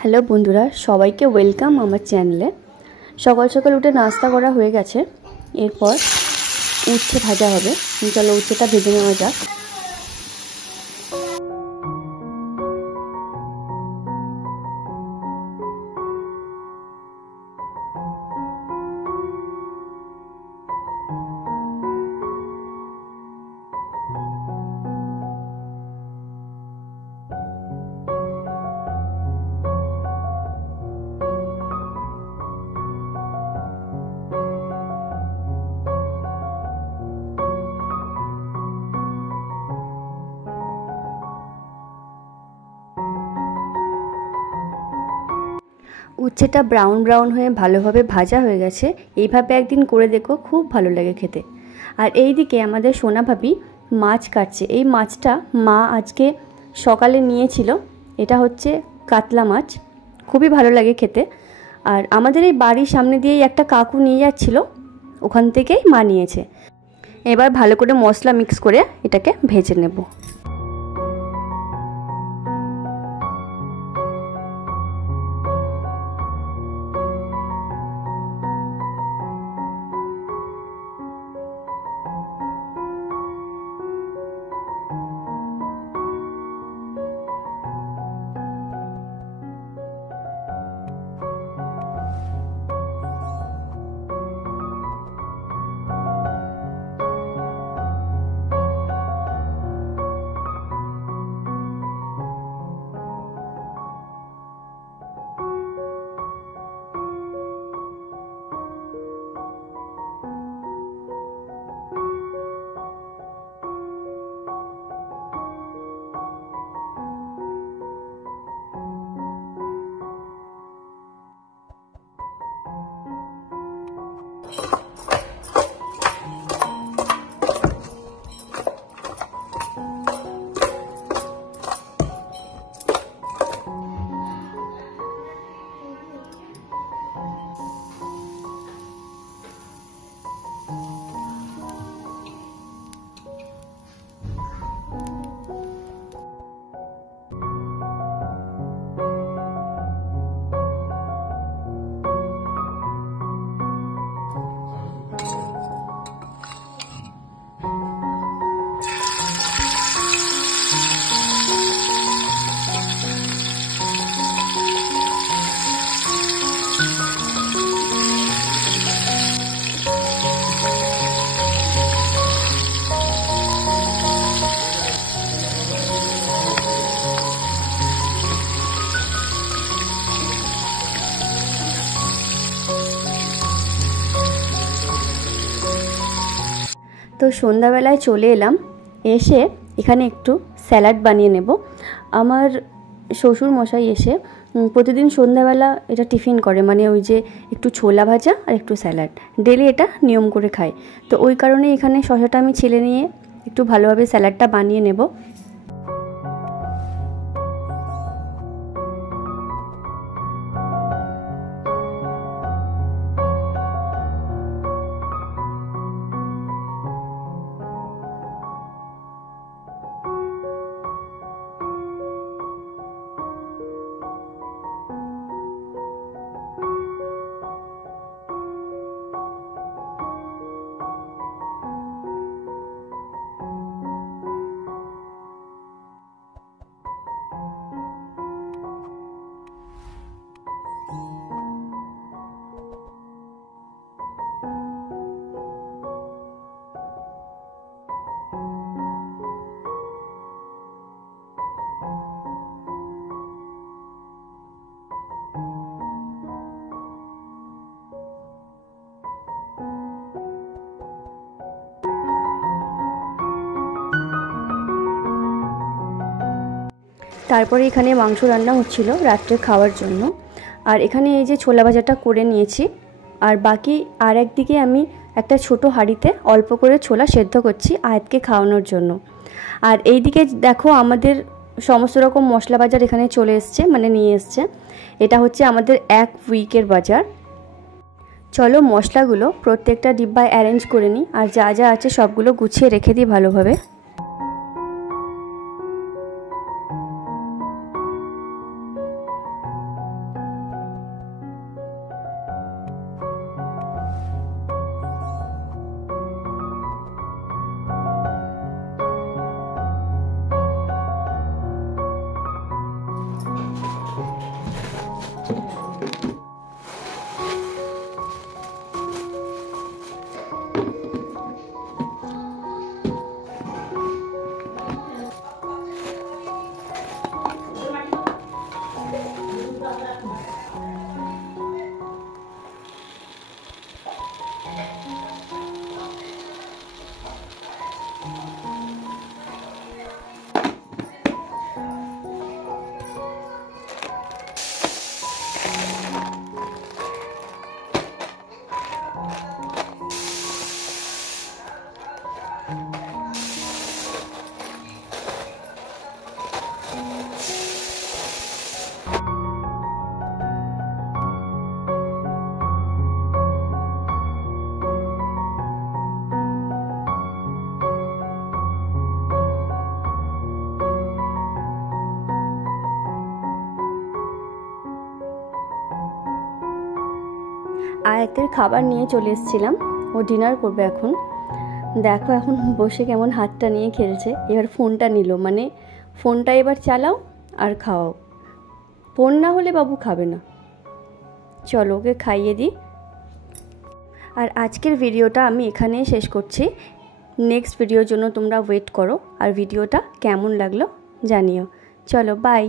Hello বন্ধুরা, সবাইকে welcome আমার চ্যানেলে। সকাল সকাল উঠে নাস্তা করা হয়ে গেছে। এরপর উচ্ছে ভাজা হবে। চলো উচ্ছেটা ভেজে নেওয়া যাক। উচ্ছেটা ব্রাউন ব্রাউন হয়ে ভালোভাবে ভাজা হয়ে গেছে। এইভাবে একদিন করে দেখো, খুব ভালো লাগে খেতে। আর এই দিকে আমাদের সোনা ভাবি মাছ কাটছে। এই মাছটা মা আজকে সকালে নিয়েছিল। এটা হচ্ছে কাতলা মাছ, খুবই ভালো লাগে খেতে। আর আমাদের এই বাড়ির সামনে দিয়েই একটা কাকু নিয়ে যাচ্ছিল, ওখান থেকেই মা নিয়েছে। এবার ভালো করে মশলা মিক্স করে এটাকে ভেজে নেব। তো সন্ধ্যাবেলায় চলে এলাম, এসে এখানে একটু স্যালাড বানিয়ে নেব। আমার শ্বশুর মশাই এসে প্রতিদিন সন্ধ্যাবেলা এটা টিফিন করে, মানে ওই যে একটু ছোলা ভাজা আর একটু স্যালাড, ডেলি এটা নিয়ম করে খায়। তো ওই কারণে এখানে শসাটা আমি ছিলে নিয়ে একটু ভালোভাবে স্যালাডটা বানিয়ে নেব। তারপরে এখানে মাংস রান্না হচ্ছিল রাত্রে খাওয়ার জন্য। আর এখানে এই যে ছোলা ভাজাটা করে নিয়েছি, আর বাকি আর একদিকে আমি একটা ছোট হাঁড়িতে অল্প করে ছোলা সেদ্ধ করছি আয়াতকে খাওয়ানোর জন্য। আর এই দিকে দেখো, আমাদের সমস্ত রকম মশলা বাজার এখানে চলে এসছে, মানে নিয়ে এসছে। এটা হচ্ছে আমাদের 1 উইকের বাজার। চলো মশলাগুলো প্রত্যেকটা ডিব্বায় অ্যারেঞ্জ করে নিই, আর যা যা আছে সবগুলো গুছিয়ে রেখে দিই ভালোভাবে। আয়াতের খাবার নিয়ে চলে এসেছিলাম, ও ডিনার করবে এখন। দেখো এখন বসে কেমন হাতটা নিয়ে খেলছে। এবার ফোনটা নিল, মানে ফোনটা এবার চালাও আর খাওয়াও, ফোন না হলে বাবু খাবে না। চলো ওকে খাইয়ে দিই। আর আজকের ভিডিওটা আমি এখানেই শেষ করছি। নেক্সট ভিডিওর জন্য তোমরা ওয়েট করো, আর ভিডিওটা কেমন লাগলো জানিও। চলো বাই।